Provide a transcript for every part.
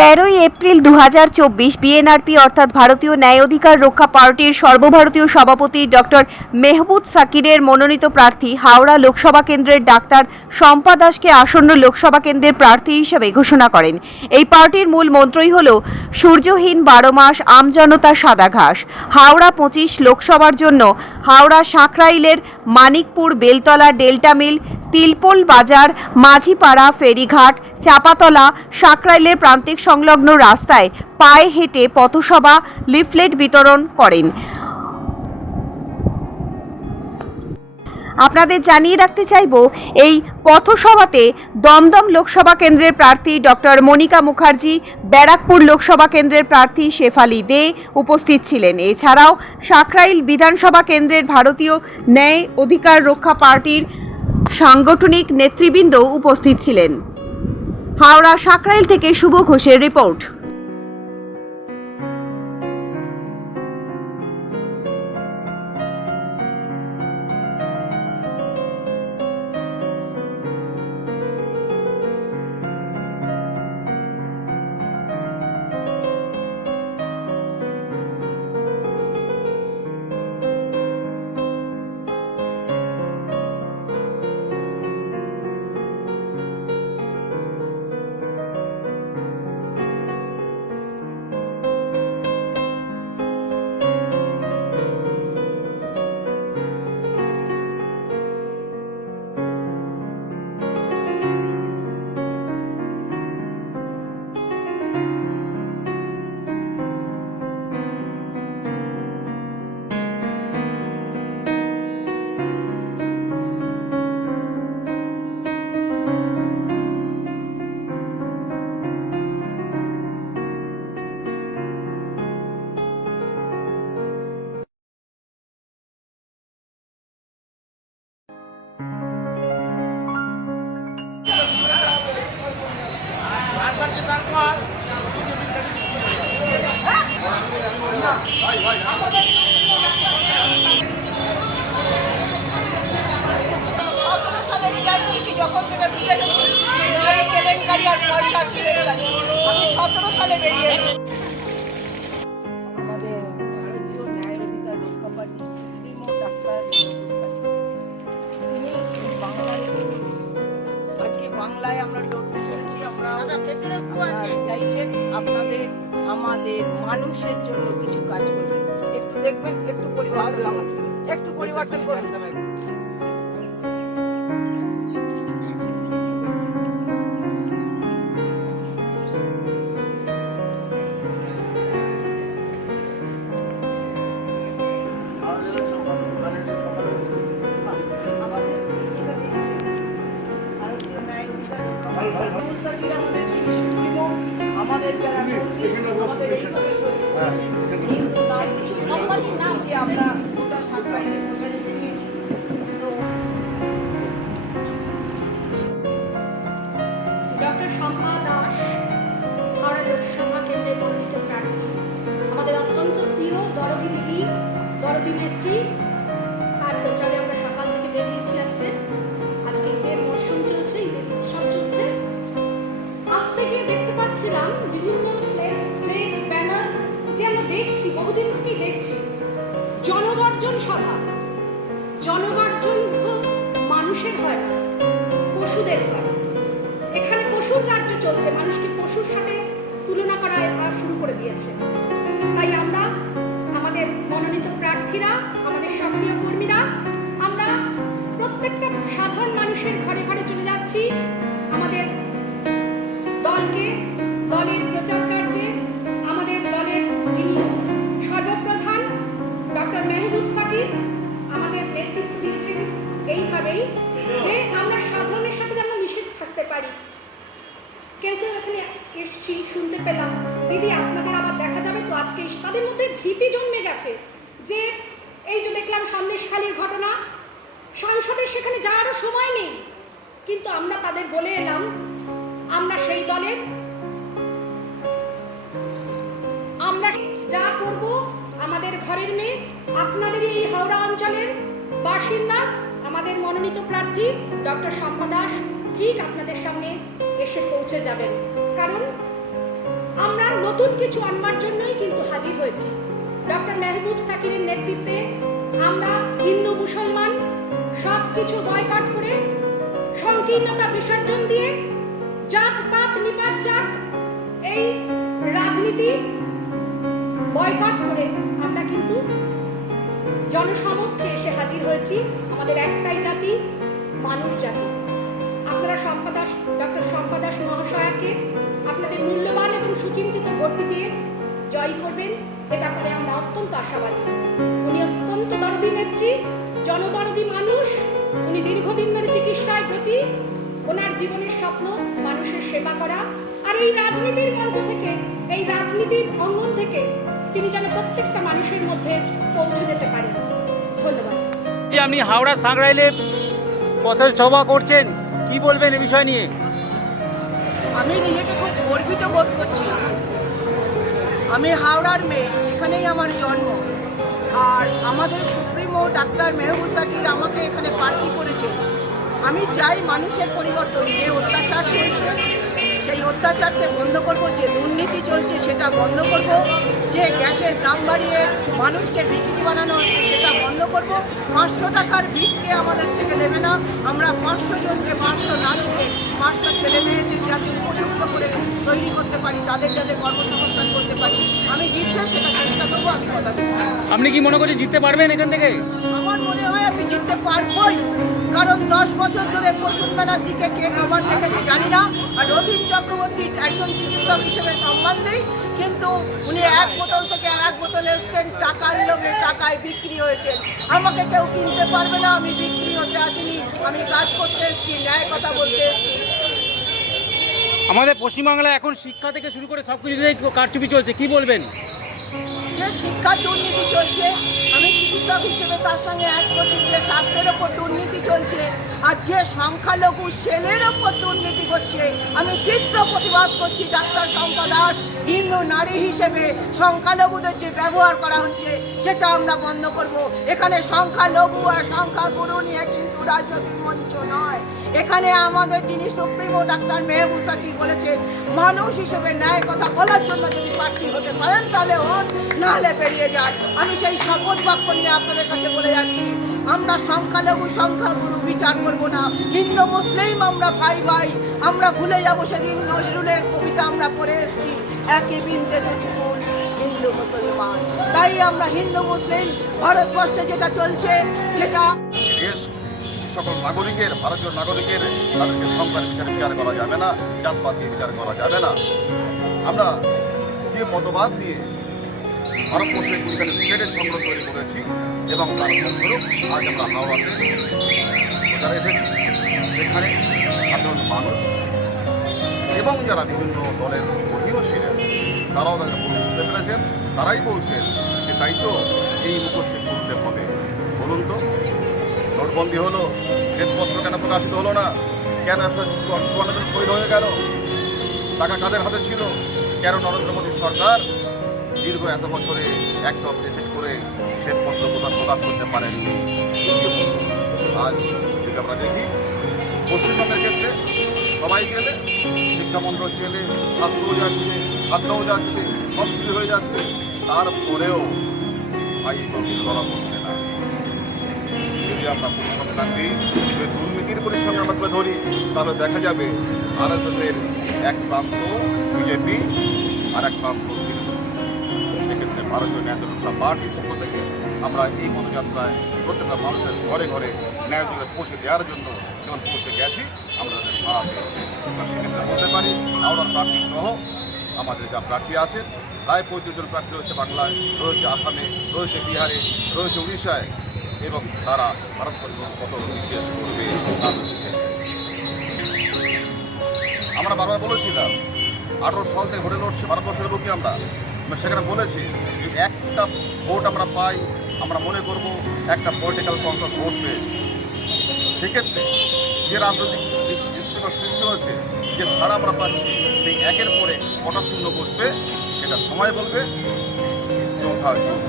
তেরোই এপ্রিল দু হাজার চব্বিশ বিএনআরপি অর্থাৎ ভারতীয় ন্যায় অধিকার রক্ষা পার্টির সর্বভারতীয় সভাপতি ডক্টর মেহবুদ সাকিরের মনোনীত প্রার্থী হাওড়া লোকসভা কেন্দ্রের ডাক্তার শম্পা দাসকে আসন্ন লোকসভা কেন্দ্রের প্রার্থী হিসেবে ঘোষণা করেন। এই পার্টির মূল মন্ত্রই হল সূর্যহীন বারো মাস আমজনতা সাদা ঘাস। হাওড়া পঁচিশ লোকসভার জন্য হাওড়া সাঁকরাইলের মানিকপুর বেলতলা ডেল্টা মিল তিলপোল বাজার, মাঝিপাড়া, ফেরিঘাট, চাপাতলা, সাঁকরাইলের প্রান্তিক সংলগ্ন রাস্তায় পায়ে হেঁটে পথসভা, লিফলেট বিতরণ করেন। আপনাদের জানিয়ে রাখতে চাইব, এই পথসভাতে দমদম লোকসভা কেন্দ্রের প্রার্থী ডক্টর মনিকা মুখার্জি, ব্যারাকপুর লোকসভা কেন্দ্রের প্রার্থী শেফালি দে উপস্থিত ছিলেন। এছাড়াও সাকরাইল বিধানসভা কেন্দ্রের ভারতীয় ন্যায় অধিকার রক্ষা পার্টির সাংগঠনিক নেতৃবৃন্দ উপস্থিত ছিলেন। হাওড়া সাকরাইল থেকে শুভ ঘোষের রিপোর্ট। যখন থেকে বুঝে গেছি নারী কেলেঙ্কারি আর পয়সার কেলেঙ্কারি আমি সতেরো সালে বাংলায় আমরা চাইছেন আপনাদের আমাদের মানুষের জন্য কিছু কাজ করবেন। একটু দেখবেন একটু পরিবর্তন একটু পরিবর্তন করবেন। আমরা বেরিয়েছি ডক্টর শম্পা দাস হাওড়া লোকসভা কেন্দ্রের মনোনীত প্রার্থী। আমাদের অত্যন্ত প্রিয় দরদি দিদি দরদি নেত্রী, তার আমরা সকাল থেকে বেরিয়েছি আজকে। আজকে ঈদের মরশুম চলছে, ঈদের উৎসব চলছে। আজ থেকে দেখতে পাচ্ছিলাম বিভিন্ন ফ্লেক্স ব্যানার যে দেখছি, বহুদিন থেকেই দেখছি। সভা। জনগর্জন তো মানুষের হয় পশুদের হয়। এখানে পশুর রাজ্য চলছে, মানুষকে পশুর সাথে তুলনা করা শুরু করে দিয়েছে। তাই আমরা, আমাদের মনোনীত প্রার্থীরা, আমাদের সক্রিয় কর্মীরা, আমরা প্রত্যেকটা সাধারণ মানুষের ঘরে ঘরে চলে যাচ্ছি। আমাদের দলকে যে আমরা সাধারণের সাথে যেন মিশে থাকতে পারি। কেউ কেউ এখানে এসছি, শুনতে পেলাম। দিদি, আপনাদের আবার দেখা যাবে তো আজকে তাদের মধ্যে ভীতি জন্মে গেছে যে এই যে দেখলাম সন্দেশখালির ঘটনা, সাংসদের সেখানে যাওয়ারও সময় নেই। কিন্তু আমরা তাদের বলে এলাম, আমরা সেই দলের, আমরা যা করব, আমাদের ঘরের মেয়ে আপনাদের এই হাওড়া অঞ্চলের বাসিন্দা আমাদের মনোনীত প্রার্থী ডক্টর শম্পা দাস ঠিক আপনাদের সামনে এসে পৌঁছে যাবেন। কারণ আমরা নতুন কিছু আনবার জন্যই কিন্তু হাজির হয়েছি। ডক্টর মেহবুব সাকিরের নেতৃত্বে আমরা হিন্দু মুসলমান সব কিছু বয়কাট করে সংকীর্ণতা বিসর্জন দিয়ে জাতপাত নিপাত যাক এই রাজনীতি বয়কট করে আমরা কিন্তু জনসমক্ষে এসে হাজির হয়েছি আমাদের একটাই জাতি, মানুষ জাতি। আপনারা সম্পাদাস ডক্টর সম্পাদাস মহাশয়াকে আপনাদের মূল্যবান এবং সুচিন্তিত ভোটটি দিয়ে জয় করবেন। এ ব্যাপারে আমরা অত্যন্ত আশাবাদী। উনি অত্যন্ত দরদি নেত্রী, জনদরদি মানুষ। উনি দীর্ঘদিন ধরে চিকিৎসায় প্রতি ওনার জীবনের স্বপ্ন, মানুষের সেবা করা। আর এই রাজনীতির মঞ্চ থেকে, এই রাজনীতির অঙ্গন থেকে তিনি যেন প্রত্যেকটা মানুষের মধ্যে পৌঁছে যেতে পারেন ধন্যবাদ। যে আপনি হাওড়া সাংরাইলে পথের সভা করছেন কি বলবেন এ বিষয় নিয়ে? আমি নিজেকে খুব গর্বিত বোধ করছি। আমি হাওড়ার মেয়ে এখানেই আমার জন্ম। আর আমাদের সুপ্রিমো ডাক্তার মেহবুব সাকির আমাকে এখানে প্রার্থী করেছে আমি চাই মানুষের পরিবর্তন যে অত্যাচার চলছে সেই অত্যাচারকে বন্ধ করব যে দুর্নীতি চলছে সেটা বন্ধ করব। যে গ্যাসের দাম বাড়িয়ে মানুষকে বিক্রি বানানো হচ্ছে সেটা বন্ধ করব। পাঁচশো টাকার ভিক্ষে আমাদের থেকে দেবে না। আমরা পাঁচশো জনকে পাঁচশো নারীকে পাঁচশো ছেলে মেয়েদের যাতে উপযুক্ত করে তৈরি করতে পারি তাদের যাতে কর্মসংস্থান করতে পারি। আমি জিতলে সেটা চেষ্টা করব আমি কথা আপনি কি মনে করছেন জিততে পারবেন এখান থেকে? আমার মনে হয় আমি জিততে কারণ দশ বছর ধরে প্রসূন ব্যানার্জিকে কে খাবার দেখেছে জানি না আর রথীন চক্রবর্তী একজন চিকিৎসক হিসেবে সম্মান নেই কিন্তু উনি এক বোতল থেকে আর এক বোতল এসছেন, টাকার লোভে টাকায় বিক্রি হয়েছেন আমাকে কেউ কিনতে পারবে না, আমি বিক্রি হতে আসিনি, আমি কাজ করতে এসেছি, ন্যায় কথা বলতে এসেছি। আমাদের পশ্চিমবাংলায় এখন শিক্ষা থেকে শুরু করে সব কিছুতেই কারচুপি চলছে, কি বলবেন? যে শিক্ষার দুর্নীতি চলছে, আমি চিকিৎসক হিসেবে তার সঙ্গে এক করছি যে স্বাস্থ্যের ওপর দুর্নীতি চলছে, আর যে সংখ্যালঘু সেলের ওপর দুর্নীতি করছে, আমি তীব্র প্রতিবাদ করছি ডাক্তার শম্পা দাস, হিন্দু নারী হিসেবে সংখ্যালঘুদের যে ব্যবহার করা হচ্ছে, সেটা আমরা বন্ধ করব। এখানে সংখ্যালঘু আর সংখ্যাগুরু নিয়ে কিন্তু রাজনৈতিক মঞ্চ নয়। এখানে আমাদের যিনি সুপ্রিমো ডাক্তার মেহবুব সাকিব বলেছেন, মানুষ হিসেবে ন্যায় কথা বলার জন্য যদি প্রার্থী হতে পারেন, তাহলে হন, নাহলে বেরিয়ে যান। আমি সেই শপথ বাক্য নিয়ে আপনাদের কাছে বলে যাচ্ছি, আমরা সংখ্যালঘু সংখ্যাগুরু বিচার করব না। হিন্দু, মুসলিম, আমরা ভাই ভাই, আমরা ভুলে যাব সেদিন নজরুলের কবিতা আমরা পড়ে এসেছি, একই বিনতে দুটি হিন্দু, মুসলমান। তাই আমরা হিন্দু, মুসলিম, ভারতবর্ষে যেটা চলছে, যেটা সকল নাগরিকের, ভারতীয় নাগরিকের তাদেরকে সংখ্যার বিচারে বিচার করা যাবে না, জাতপাত দিয়ে বিচার করা যাবে না। আমরা যে মতবাদ নিয়ে ভারতবর্ষের কুড়িখানে স্টেটের সংগ্রহ তৈরি করেছি এবং তার ফলস্বরূপ আজ আমরা হাওড়াতে প্রচারে এসেছি। সেখানে সাধারণ মানুষ এবং যারা বিভিন্ন দলের কর্মীও ছিলেন তারাও তাদের ভুল বুঝতে পেরেছেন। তারাই বলছেন যে তাই তো এই মুখোশে তুলতে হবে। বলুন তো নোটবন্দি হলো শ্বেতপত্র কেন প্রকাশিত হলো না? কেন চুয়ান্ন জন শহীদ হয়ে গেল? টাকা কাদের হাতে ছিল? কেন নরেন্দ্র মোদীর সরকার দীর্ঘ এত বছরে একটা অপারেশন করে শ্বেতপত্র প্রকাশ প্রকাশ করতে পারেননি? আজ যদি আমরা দেখি, পশ্চিমবঙ্গের ক্ষেত্রে সবাই গেলে শিক্ষামন্ত্রক জেলে স্বাস্থ্যও যাচ্ছে, খাদ্যও যাচ্ছে, সব হয়ে যাচ্ছে। তারপরেও ভাই ধরা পড়ছে। আমরা পরিসংখ্যান দিই যদি দুর্নীতির পরিসংখ্যান আমরা তুলে ধরি, তাহলে দেখা যাবে আর এস এর এক প্রান্ত বিজেপি আর এক প্রান্ত সেক্ষেত্রে ভারতীয় ন্যায় দর্শা পার্টির পক্ষ থেকে আমরা এই পদযাত্রায় প্রত্যেকটা মানুষের ঘরে ঘরে ন্যায় দলে পৌঁছে দেওয়ার জন্য যখন পৌঁছে গেছি, আমরা তাদের সাড়া পেয়েছি। সেক্ষেত্রে বলতে পারি, হাওড়ার প্রার্থী সহ আমাদের যা প্রার্থী আছেন প্রায় পঁয়ত্রিশ জন প্রার্থী রয়েছে বাংলায়, রয়েছে আসামে, রয়েছে বিহারে, রয়েছে উড়িষ্যায় এবং তারা ভারতবর্ষ কত ইতিহাস করবে আমরা বারবার বলেছিলাম, আঠারো সাল থেকে ভোটে লড়ছি ভারতবর্ষের বুকে আমরা। সেখানে বলেছি যে একটা ভোট আমরা পাই, আমরা মনে করব একটা পলিটিক্যাল কনসাস ভোট পেয়েছি। সেক্ষেত্রে যে রাজনৈতিক দৃষ্টিকোণ সৃষ্টি হয়েছে, যে সারা আমরা পাচ্ছি, সেই একের পরে কটা শূন্য বসবে, সেটা সময় বলবে, চৌঠা জুন।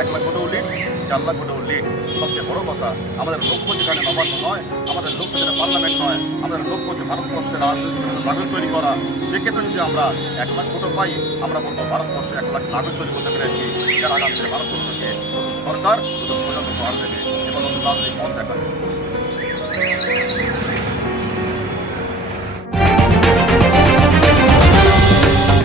এক লাখ ভোটেও লিড চার লাখ ভোটেও লিড সবচেয়ে বড় কথা, আমাদের লক্ষ্য যেখানে নবান্ন নয়, আমাদের লক্ষ্য যেটা পার্লামেন্ট নয়, আমাদের লক্ষ্য যে ভারতবর্ষের রাজনৈতিক নাগরিক তৈরি করা, সেক্ষেত্রে যদি আমরা এক লাখ ভোটও পাই, আমরা বলব ভারতবর্ষে এক লাখ নাগরিক তৈরি করতে পেরেছি। যারা আগামী ভারতবর্ষকে সরকার প্রজন্ম উপহার দেবে, এবং রাজনৈতিক পথ দেখাবে।